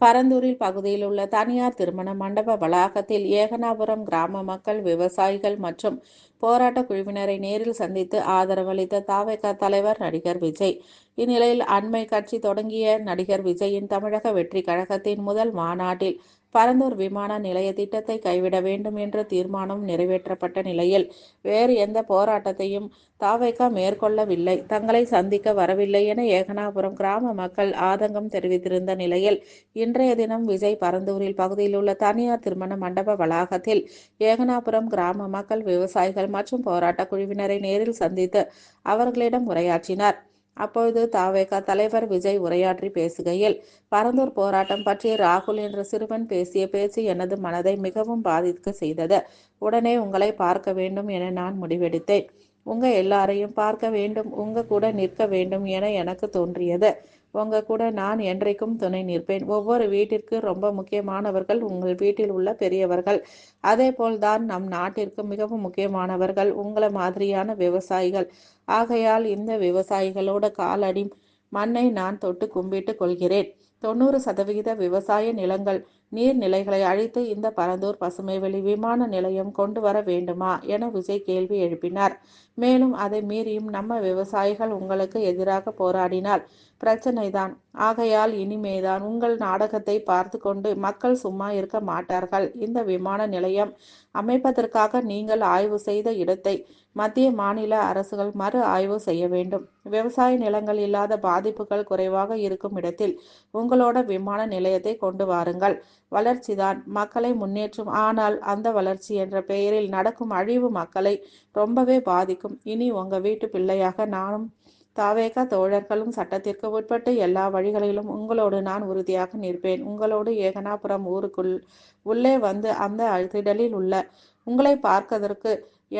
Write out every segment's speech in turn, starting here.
பரந்தூரில் பகுதியில் உள்ள தனியார் திருமண மண்டப வளாகத்தில் ஏகனாபுரம் கிராம மக்கள் விவசாயிகள் மற்றும் போராட்ட குழுவினரை நேரில் சந்தித்து ஆதரவளித்த தாவேக தலைவர் நடிகர் விஜய். இந்நிலையில் அண்மை கட்சி தொடங்கிய நடிகர் விஜயின் தமிழக வெற்றி கழகத்தின் முதல் மாநாட்டில் பரந்தூர் விமான நிலைய திட்டத்தை கைவிட வேண்டும் என்ற தீர்மானம் நிறைவேற்றப்பட்ட நிலையில் வேறு எந்த போராட்டத்தையும் தாவைக்கா மேற்கொள்ளவில்லை. தங்களை சந்திக்க வரவில்லை என ஏகனாபுரம் கிராம மக்கள் ஆதங்கம் தெரிவித்திருந்த நிலையில் இன்றைய தினம் விஜய் பரந்தூரில் பகுதியில் உள்ள தனியார் திருமண மண்டப வளாகத்தில் ஏகனாபுரம் கிராம மக்கள் விவசாயிகள் மற்றும் போராட்ட குழுவினரை நேரில் சந்தித்து அவர்களிடம் உரையாற்றினார். அப்பொழுது தாவேகா தலைவர் விஜய் உரையாற்றி பேசுகையில் பரந்தூர் போராட்டம் பற்றி ராகுல் என்ற சிறுவன் பேசிய பேச்சு எனது மனதை மிகவும் பாதிக்க செய்தது. உடனே உங்களை பார்க்க வேண்டும் என நான் முடிவெடுத்தேன். உங்க எல்லாரையும் பார்க்க வேண்டும் உங்க கூட நிற்க வேண்டும் என எனக்கு தோன்றியது. உங்க கூட நான் என்றைக்கும் துணை நிற்பேன். ஒவ்வொரு வீட்டிற்கு ரொம்ப முக்கியமானவர்கள் உங்கள் வீட்டில் உள்ள பெரியவர்கள். அதே போல்தான் நம் நாட்டிற்கு மிகவும் முக்கியமானவர்கள் உங்களை மாதிரியான விவசாயிகள். ஆகையால் இந்த விவசாயிகளோட காலடி மண்ணை நான் தொட்டு கும்பிட்டு கொள்கிறேன். தொண்ணூறு சதவிகித விவசாய நிலங்கள் நீர்நிலைகளை அழித்து இந்த பரந்தூர் பசுமைவெளி விமான நிலையம் கொண்டு வர வேண்டுமா என விஜய் கேள்வி எழுப்பினார். மேலும் அதை மீறியும் நம்ம விவசாயிகள் உங்களுக்கு எதிராக போராடினால் பிரச்சனைதான். ஆகையால் இனிமேதான் உங்கள் நாடகத்தை பார்த்து கொண்டு மக்கள் சும்மா இருக்க மாட்டார்கள். இந்த விமான நிலையம் அமைப்பதற்காக நீங்கள் ஆய்வு செய்த இடத்தை மத்திய மாநில அரசுகள் மறு ஆய்வு செய்ய வேண்டும். விவசாய நிலங்கள் இல்லாத பாதிப்புகள் குறைவாக இருக்கும் இடத்தில் உங்களோட விமான நிலையத்தை கொண்டு வாருங்கள். வளர்ச்சிதான் மக்களை முன்னேற்றும். ஆனால் அந்த வளர்ச்சி என்ற பெயரில் நடக்கும் அழிவு மக்களை ரொம்பவே பாதிக்கும். இனி உங்க வீட்டு பிள்ளையாக நானும் தாவேக தோழர்களும் சட்டத்திற்கு உட்பட்டு எல்லா வழிகளிலும் உங்களோடு நான் உறுதியாக நிற்பேன். உங்களோடு ஏகனாபுரம் ஊருக்குள் உள்ளே வந்து அந்த திடலில் உள்ள உங்களை பார்ப்பதற்கு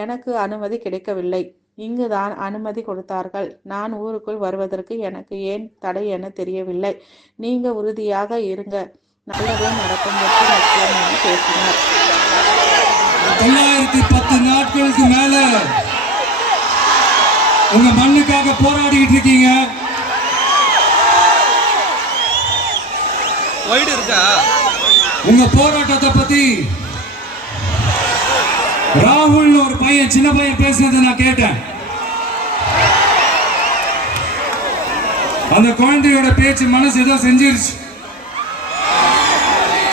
எனக்கு அனுமதி கிடைக்கவில்லை. இங்குதான் அனுமதி கொடுத்தார்கள். நான் ஊருக்குள் வருவதற்கு எனக்கு ஏன் தடை என தெரியவில்லை. நீங்க உறுதியாக இருங்க. நல்லதே நடக்கும் வெற்றி நிச்சயம் என பேசினார். தொள்ளாயிரத்தி பத்து நாட்களுக்கு மேல உங்க மண்ணுக்காக போராடிட்டு இருக்கீங்க. உங்க போராட்டத்தை பத்தி ராகுல்னு ஒரு பையன் சின்ன பையன் பேசுனதை நான் கேட்டேன். அந்த குழந்தையோட பேச்சு மனசு ஏதோ செஞ்சிருச்சு.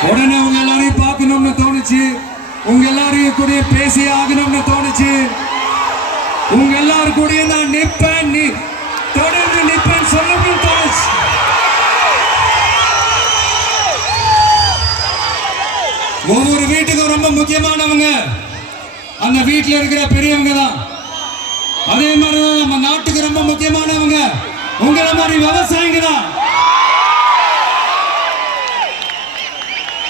உடனே உங்க எல்லாரையும் பார்க்கணும்னு தோணுச்சு. உங்க எல்லாரையும் கூட பேசி ஆகணும்னு தோணுச்சு. உங்க எல்லாரும் கூட நான் நிற்பேன். நீ தொடர்ந்து நிற்பேன் சொல்லணும்னு தோணுச்சு. ஒவ்வொரு வீட்டுக்கும் ரொம்ப முக்கியமானவங்க அந்த வீட்டில் இருக்கிற பெரியவங்க தான். அதே மாதிரி தான் நம்ம நாட்டுக்கு ரொம்ப முக்கியமானவங்க. உங்களை மாதிரி விவசாயிங்க தான்.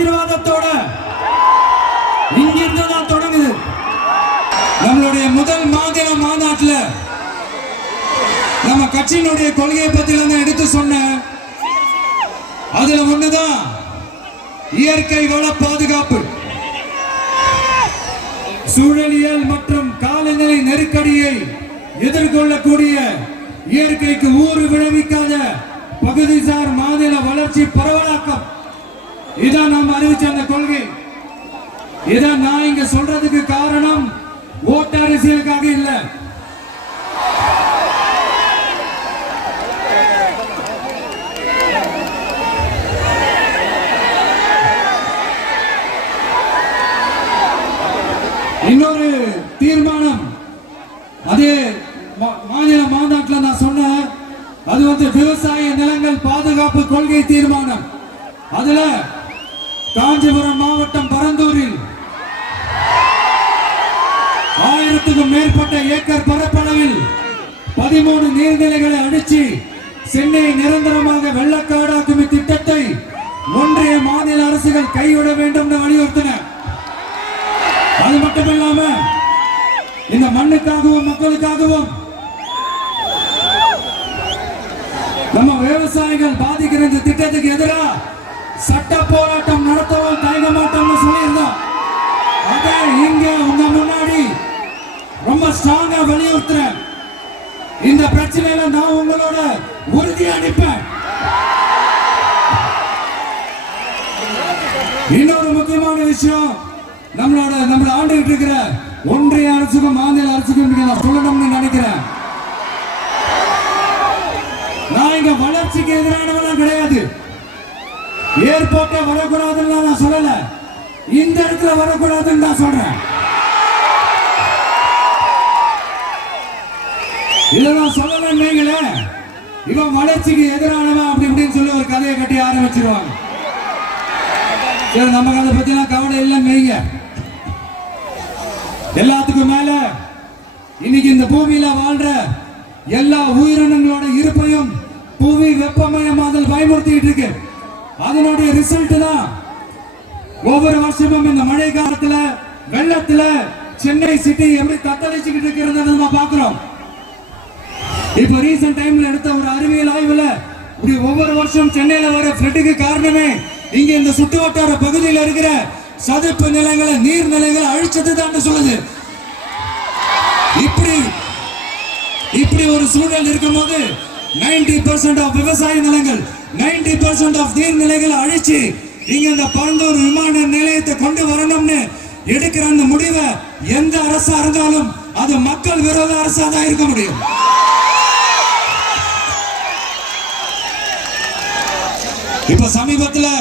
ஆசீர்வாதத்தோட இங்கிருந்து தான் தொடங்குது. நம்மளுடைய முதல் மாநில மாநாட்டில் நம்ம கட்சியினுடைய கொள்கையை பத்தி எடுத்து சொன்ன அதுல ஒண்ணுதான் இயற்கை வள பாதுகாப்பு. சூழலியல் மற்றும் காலநிலை நெருக்கடியை எதிர்கொள்ளக்கூடிய இயற்கைக்கு ஊறு விளைவிக்காத பகுதிசார் மாநில வளர்ச்சி பரவலாக்கம். இதான் நாம் அறிவிச்ச அந்த கொள்கை. இதான் நான் இங்க சொல்றதுக்கு காரணம். ஓட்டு அரசியலுக்காக இல்ல. இன்னொரு தீர்மானம். அதே மா- மாநில மாநாட்டில் நான் சொன்னேன் அது வந்து விவசாய நிலங்கள் பாதுகாப்பு கொள்கை தீர்மானம். அதுல காஞ்சிபுரம் மாவட்டம் பரந்தூரில் ஆயிரத்துக்கும் மேற்பட்ட ஏக்கர் பரப்பளவில் பதிமூணு நீர்நிலைகளை அடிச்சு சென்னை நிரந்தரமாக வெள்ளக்காடாக்கும் திட்டத்தை ஒன்றிய மாநில அரசுகள் கைவிட வேண்டும் என்று வலியுறுத்தின அது மட்டுமில்லாம இந்த மண்ணுக்காகவும் மக்களுக்காகவும் நம்ம விவசாயிகள் பாதிக்கிற இந்த திட்டத்துக்கு எதிராக சட்ட போராட்டம் நடத்தவும் தயங்க மாட்டோம்னு சொல்லியிருந்தோம். அதை இங்க உங்க முன்னாடி ரொம்ப ஸ்ட்ராங்கா வலியுறுத்துறேன். இந்த பிரச்சனையில நான் உங்களோட உறுதியா நிற்பேன் இன்னொரு முக்கியமான விஷயம் நம்மளோட நம்மள ஆண்டுகிட்டு இருக்கிற ஒன்றிய அரசுக்கும் மாநில அரசுக்கும் நான் சொல்லணும்னு நினைக்கிறேன். நான் இங்க வளர்ச்சிக்கு எதிரானவெல்லாம் கிடையாது. ஏர்போர்ட்டை வரக்கூடாதுன்னு நான் சொல்லல. இந்த இடத்துல வரக்கூடாதுன்னு நான் சொல்றேன். இத நான் சொல்லலன்னு வைங்களேன் இவன் வளர்ச்சிக்கு எதிரானவன் அப்படி இப்படின்னு சொல்லி ஒரு கதையை கட்டி ஆரம்பிச்சிருவாங்க. சரி நமக்கு அதை பத்திலாம் கவலை இல்லைன்னு வைங்க. எல்லாத்துக்கும் மேல இன்னைக்கு இந்த பூமியில வாழ்ற எல்லா உயிரினங்களோட இருப்பையும் புவி வெப்பமயமாதல் பயமுறுத்திட்டு இருக்கு. அதனுடைய ரிசல்ட் தான் ஒவ்வொரு வருஷமும் இந்த மழை காலத்துல வெள்ளத்துல சென்னை சிட்டி எப்படி தத்தளிச்சுக்கிட்டு இருக்கிறது நம்ம பாக்குறோம் இப்ப ரீசன்ட் டைம்ல எடுத்த ஒரு அறிவியல் ஆய்வுல இப்படி ஒவ்வொரு வருஷம் சென்னையில வர ஃபிளட்டுக்கு காரணமே இங்க இந்த சுற்று வட்டார பகுதியில் இருக்கிற சதுப்பு நிலங்களை நீர்நிலைகளை அழிச்சது தான் சொல்லுது. இப்படி இப்படி ஒரு சூழல் இருக்கும் போது நைன்டி பர்சன்ட் ஆஃப் விவசாய நிலங்கள் 90% பர்சன்ட் ஆஃப் நீர்நிலைகளை அழிச்சு நீங்க இந்த பரந்தூர் விமான நிலையத்தை கொண்டு வரணும்னு எடுக்கிற அந்த முடிவை எந்த அரசா இருந்தாலும் அது மக்கள் விரோத அரசா தான் இருக்க முடியும். இப்ப சமீபத்தில்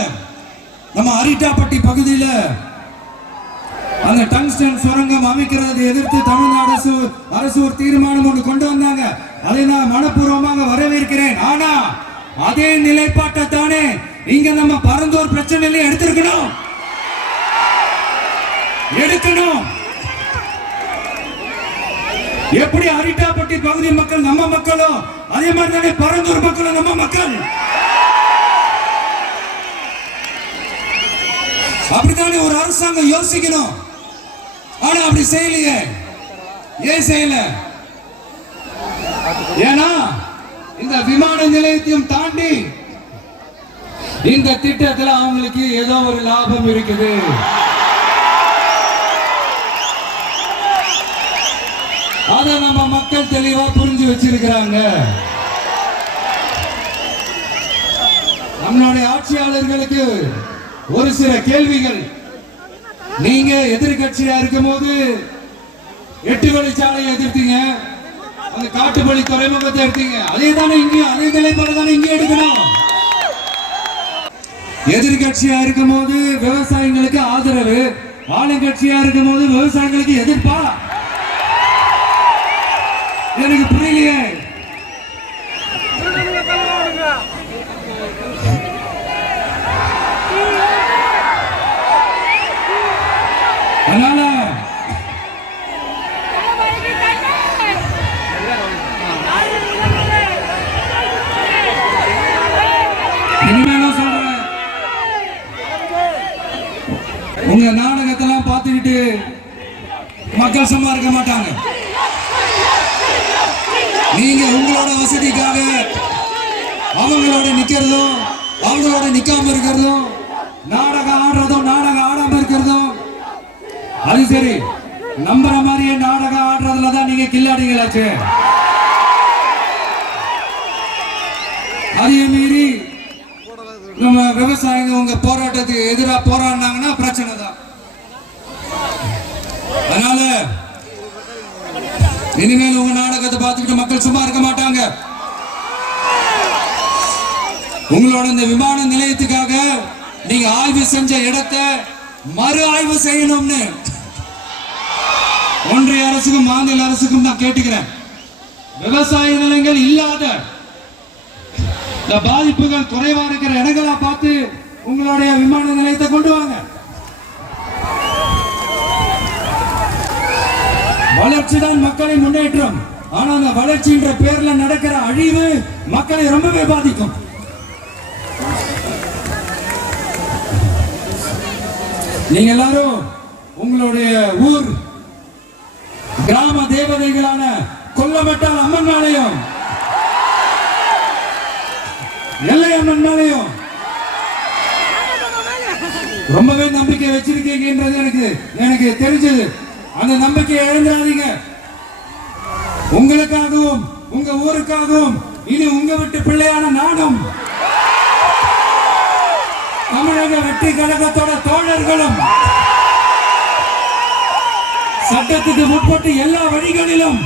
நம்ம அரிட்டாப்பட்டி பகுதியில் அந்த டங்ஸ்டன் சுரங்கம் அமைக்கிறதை எதிர்த்து தமிழ்நாடு அரசு அரசு ஒரு தீர்மானம் ஒன்று கொண்டு வந்தாங்க. அதை நான் மனப்பூர்வமாக வரவேற்கிறேன். ஆனா அதே நிலைப்பாட்டை தானே இங்க நம்ம பரந்தூர் பிரச்சனையில எடுத்திருக்கணும். எடுக்கணும். எப்படி அரிட்டாப்பட்டி பகுதி மக்கள் நம்ம மக்களோ அதே மாதிரி தானே பரந்தூர் மக்களும் நம்ம மக்கள். அப்படித்தானே ஒரு அரசாங்கம் யோசிக்கணும். ஆனா அப்படி செய்யலையே. ஏன் செய்யல? ஏன்னா இந்த விமான நிலையத்தையும் தாண்டி இந்த திட்டத்தில் அவங்களுக்கு ஏதோ ஒரு லாபம் இருக்குது. அதை நம்ம மக்கள் தெளிவா புரிஞ்சு வச்சிருக்கிறாங்க. நம்மளுடைய ஆட்சியாளர்களுக்கு ஒரு சில கேள்விகள். நீங்க எதிர்கட்சியா இருக்கும்போது எட்டு வழிச்சாலையை எதிர்த்தீங்க. அந்த காட்டுப்பள்ளி துறைமுகத்தை எடுத்தீங்க. அதே தானே இங்கேயும் அதே நிலைப்பாடு தானே இங்கே எடுக்கணும். எதிர்கட்சியா இருக்கும்போது விவசாயிகளுக்கு ஆதரவு ஆளுங்கட்சியா இருக்கும்போது விவசாயிகளுக்கு எதிர்ப்பா? எனக்கு புரியலையே. நாடகத்தெல்லாம் மக்கள் சும்மா இருக்க மாட்டாங்க. நீங்க உங்களோட வசதிக்காக அவங்களோட நிக்கிறதும் அவங்களோட நிக்காம இருக்கிறதும் நாடகம் ஆடுறதும் நாடகம் ஆடாம இருக்கிறதும் அது சரி. நம்புற மாதிரியே நாடகம் ஆடுறதுல தான் நீங்க கில்லாடிகளாச்சு அதே மீறி நம்ம விவசாயிங்க உங்க போராட்டத்துக்கு எதிராக போராடினாங்கன்னா பிரச்சனை தான். அதனால இனிமேல் உங்க நாடகத்தை பார்த்துக்கிட்டு மக்கள் சும்மா இருக்க மாட்டாங்க. உங்களோட இந்த விமான நிலையத்துக்காக நீங்க ஆய்வு செஞ்ச இடத்தை மறு ஆய்வு செய்யணும்னு ஒன்றிய அரசுக்கும் மாநில அரசுக்கும் நான் கேட்டுக்கிறேன். விவசாய நிலங்கள் இல்லாத இந்த பாதிப்புகள் குறைவா இருக்கிற இடங்களா பார்த்து உங்களுடைய விமான நிலையத்தை கொண்டு வாங்க. வளர்ச்சி தான் மக்களின் முன்னேற்றம். ஆனா அந்த வளர்ச்சின்ற பேர்ல நடக்கிற அழிவு மக்களை ரொம்பவே பாதிக்கும். நீங்க எல்லாரும் உங்களுடைய ஊர் கிராம தேவதைகளான கொல்லமட்டால் அம்மன் ஆலயம். நெல்லை அம்மன் ஆலயம். ரொம்பவே நம்பிக்கை வச்சிருக்கீங்கன்றது எனக்கு எனக்கு தெரிஞ்சது. அந்த நம்பிக்கையை இழந்துடாதீங்க. உங்களுக்காகவும் உங்க ஊருக்காகவும் இனி உங்க விட்டு பிள்ளையான நானும் தமிழக வெற்றி கழகத்தோட தோழர்களும் சட்டத்துக்கு முற்பட்டு எல்லா வழிகளிலும்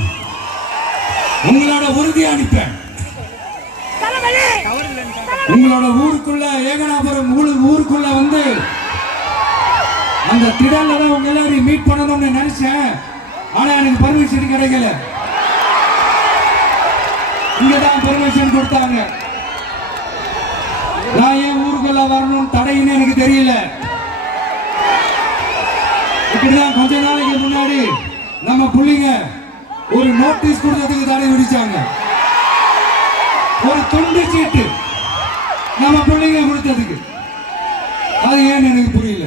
உங்களோட உறுதி அனுப்பேன் உங்களோட ஊருக்குள்ள ஏகனாபுரம் ஊரு- ஊருக்குள்ள வந்து அந்த திடல்ல தான் உங்க எல்லாரையும் மீட் பண்ணணும்னு நினைச்சேன். ஆனா எனக்கு பர்மிஷன் கிடைக்கல. இங்க தான் பர்மிஷன் கொடுத்தாங்க. நான் ஏன் ஊருக்குள்ள வரணும்னு தடைன்னு எனக்கு தெரியல. இப்படிதான் கொஞ்ச நாளைக்கு முன்னாடி நம்ம பிள்ளைங்க ஒரு நோட்டீஸ் கொடுத்ததுக்கு தடை விதிச்சாங்க. ஒரு துண்டு சீட்டு நம்ம பிள்ளைங்க கொடுத்ததுக்கு. அது ஏன்னு எனக்கு புரியல.